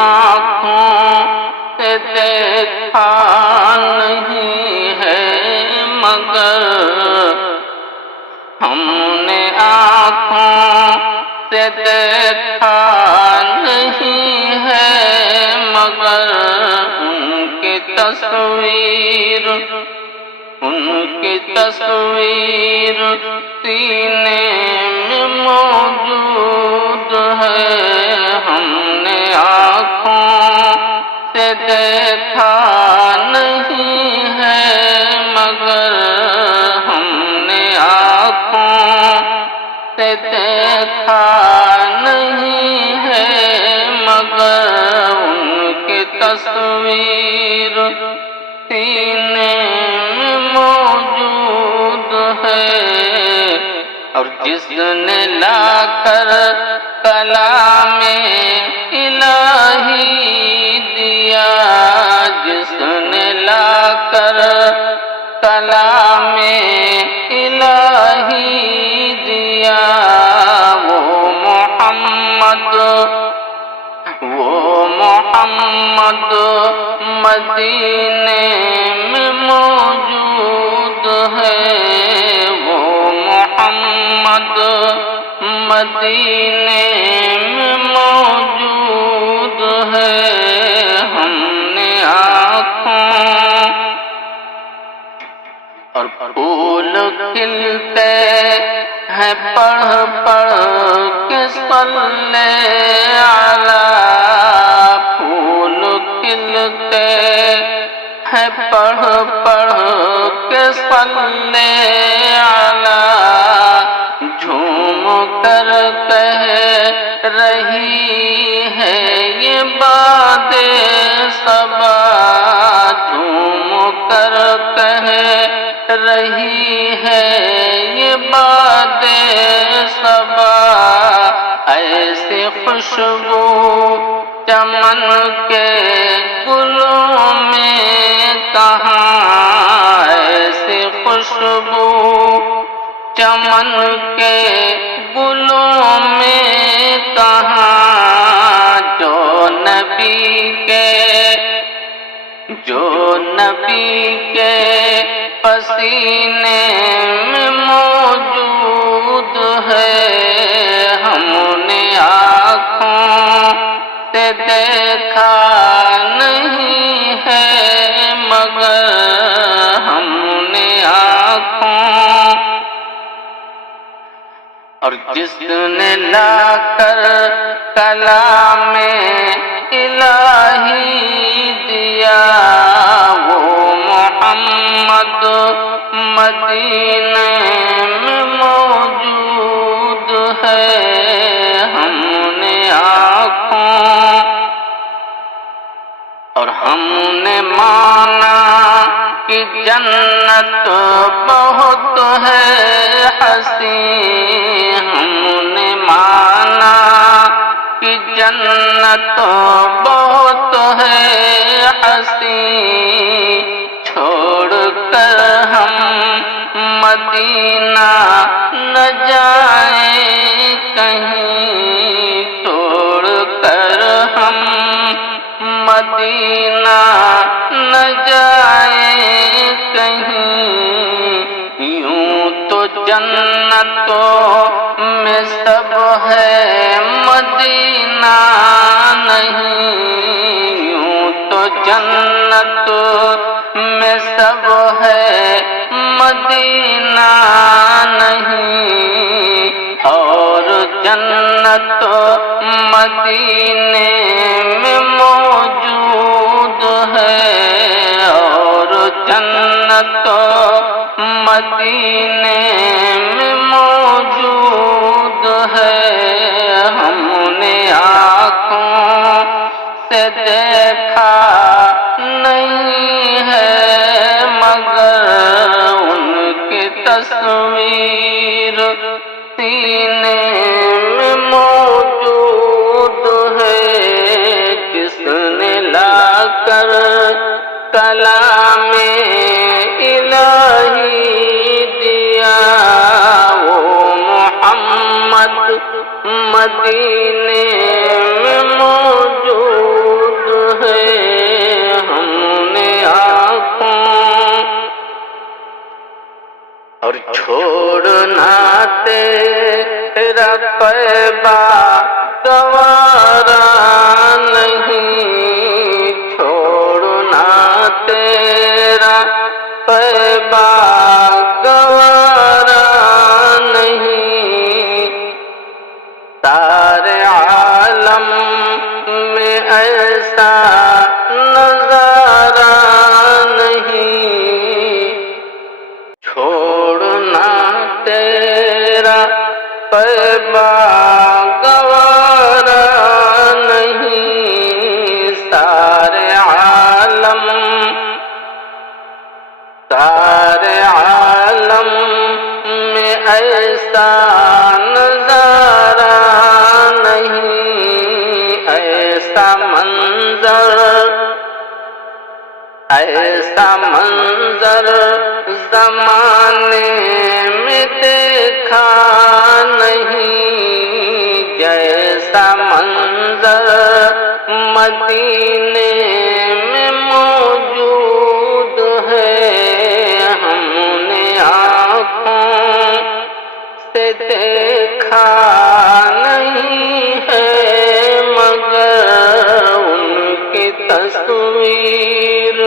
آنکھوں سے دیکھا نہیں ہے مگر ہم نے آنکھوں سے دیکھا نہیں ہے مگر ان کی تصویر سینے میں موجود ہے ہم نے آنکھوں سے دیکھا نہیں ہے مگر ہم نے آنکھوں سے دیکھا نہیں ہے مگر ان کی تصویر سینے میں موجود ہے اور جس نے لا کر کلام الہی دیا جس نے لا کر کلام الہی دیا وہ محمد مدینے میں موجود ہے وہ محمد مدینے میں موجود ہے ہم نے آنکھوں اور پھول کھلتے ہیں پڑھ پڑھ کے صلی علی پھول کھلتے ہیں پڑھ پڑھ کے صلی علی جھوم کر کہہ رہی ہے یہ باد صبا جھوم کر کہہ رہی ہے یہ باد صبا ایسی خوشبو چمن کے گلوں میں کہاں ایسی خوشبو چمن کے گلوں میں کہاں جو نبی کے پسینے میں موجود ہے ہم نے آنکھوں سے دیکھا نہیں ہے مگر ہم نے آنکھوں اور جس نے لا کر کلام الہی دیا وہ محمد مدینے میں موجود ہے ہم نے آنکھوں اور ہم نے مانا کہ جنت بہت ہے حسین ہم نے مانا کہ جنت بہت ہے حسین چھوڑ کر ہم مدینہ نہ جائیں کہیں چھوڑ کر ہم مدینہ نہ جائیں کہیں یوں تو جنتوں میں سب ہے مدینہ نہیں یوں تو جنت میں سب ہے مدینہ نہیں اور جنت مدینے میں موجود ہے اور جنت مدینے میں موجود ہے ہم نے آنکھوں سے دیکھا نہیں ہے مگر ان کی تصویر سینے میں موجود ہے جس نے لا کر کلام الہی دیا وہ محمد مدینے میں موجود تیرا طیبہ گوارا نہیں، چھوڑنا تیرا طیبہ گوارا نہیں، سارے عالم میں ایسا نظارہ نہیں، چھوڑنا تیرا طیبہ گوارا نہیں، سارے عالم میں ایسا نظارہ نہیں، ایسا منظر زمانے میں دیکھا نہیں، جیسا منظر مدینے میں موجود ہے، ہم نے آنکھوں سے دیکھا نہیں ہے، مگر ان کی تصویر